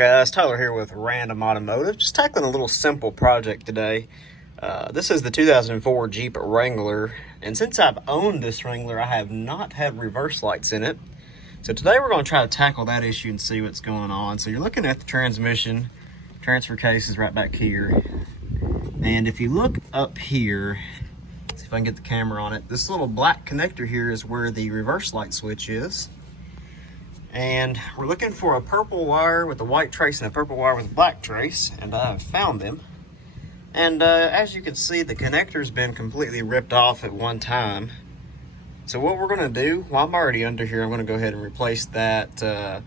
guys? Tyler here with Random Automotive. Just tackling a little simple project today. This is the 2004 Jeep Wrangler, and since I've owned this Wrangler, I have not had reverse lights in it. So today we're going to try to tackle that issue and see what's going on. So you're looking at the transmission. Transfer case is right back here. And if you look up here, see if I can get the camera on it, this little black connector here is where the reverse light switch is. And we're looking for a purple wire with a white trace and a purple wire with a black trace, and I have found them. And as you can see, the connector's been completely ripped off at one time. So what we're going to do, while I'm already under here, I'm going to go ahead and replace that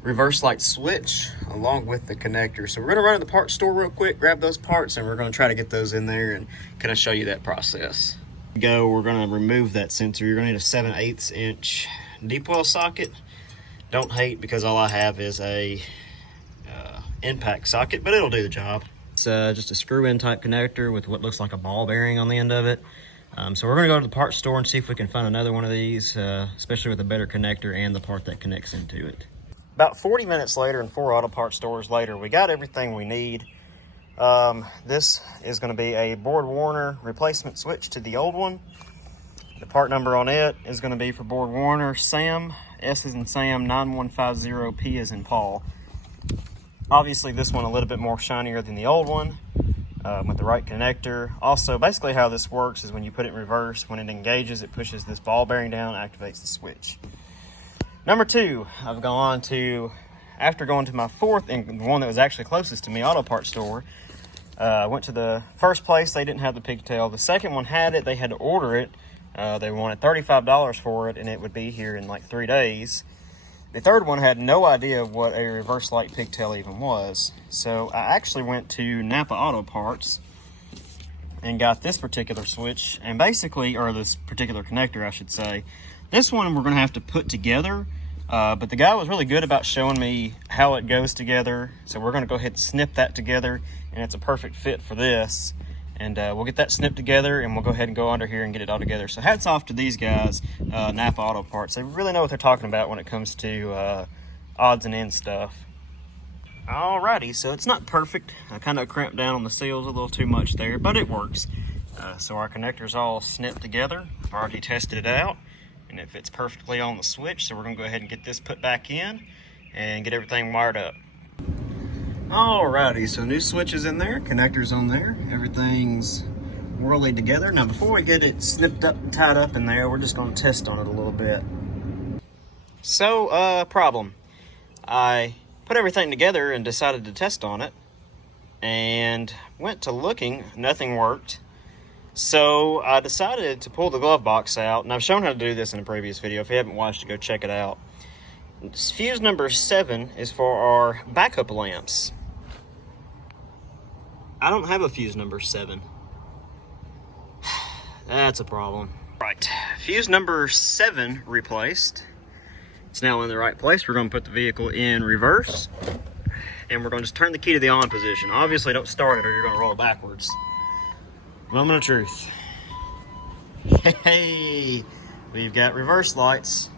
reverse light switch along with the connector. So we're going to run to the parts store real quick, grab those parts, and we're going to try to get those in there and kind of show you that process. We're going to remove that sensor. You're going to need a 7/8 inch deep well socket. Don't hate, because all I have is a impact socket, but it'll do the job. It's just a screw-in type connector with what looks like a ball bearing on the end of it. So we're going to go to the parts store and see if we can find another one of these, especially with a better connector and the part that connects into it. About 40 minutes later and 4 auto parts stores later, we got everything we need. This is going to be a Board Warner replacement switch to the old one. The part number on it is going to be for Board Warner SAM, S as in Sam, 9150, P as in Paul. Obviously this one a little bit more shinier than the old one, with the right connector. Also, basically how this works is when you put it in reverse, when it engages, it pushes this ball bearing down, activates the switch. Number 2, I've gone to, after going to my fourth, and the one that was actually closest to me, auto parts store, went to the first place, they didn't have the pigtail. The second one had it, they had to order it. They wanted $35 for it, and it would be here in like 3 days. The third one had no idea what a reverse light pigtail even was. So I actually went to Napa Auto Parts and got this particular switch, and basically, or this particular connector, I should say. This one we're going to have to put together, but the guy was really good about showing me how it goes together. So we're going to go ahead and snip that together, and it's a perfect fit for this. And we'll get that snipped together, and we'll go ahead and go under here and get it all together. So hats off to these guys, Napa Auto Parts. They really know what they're talking about when it comes to odds and ends stuff. Alrighty, so it's not perfect. I kind of cramped down on the seals a little too much there, but it works. So our connector's all snipped together. I've already tested it out, and it fits perfectly on the switch. So we're going to go ahead and get this put back in and get everything wired up. Alrighty, so new switch is in there, connector's on there, everything's whirly together. Now before we get it snipped up and tied up in there, we're just going to test on it a little bit. So, problem. I put everything together and decided to test on it, and went to looking, nothing worked. So I decided to pull the glove box out, and I've shown how to do this in a previous video. If you haven't watched it, go check it out. Fuse number 7 is for our backup lamps. I don't have a fuse number 7. That's a problem. Right, fuse number 7 replaced. It's now in the right place. We're going to put the vehicle in reverse, and we're going to just turn the key to the on position. Obviously don't start it or you're going to roll it backwards. Moment of truth. Hey, we've got reverse lights.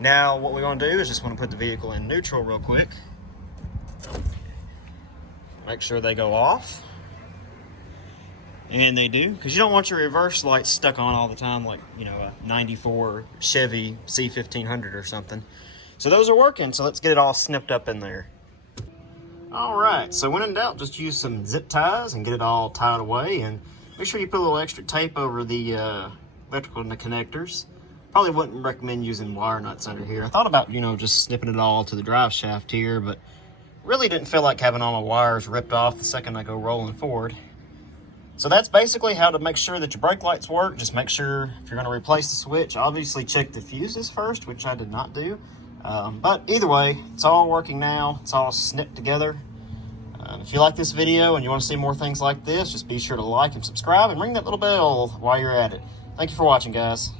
Now what we're going to do is just want to put the vehicle in neutral real quick. Make sure they go off. And they do, because you don't want your reverse lights stuck on all the time like, you know, a 94 Chevy C1500 or something. So those are working, so let's get it all snipped up in there. Alright, so when in doubt, just use some zip ties and get it all tied away, and make sure you put a little extra tape over the electrical connectors. Probably wouldn't recommend using wire nuts under here. I thought about, you know, just snipping it all to the drive shaft here, but really didn't feel like having all my wires ripped off the second I go rolling forward. So that's basically how to make sure that your brake lights work. Just make sure if you're going to replace the switch, obviously check the fuses first, which I did not do. But either way, it's all working now. It's all snipped together. If you like this video and you want to see more things like this, just be sure to like and subscribe and ring that little bell while you're at it. Thank you for watching, guys.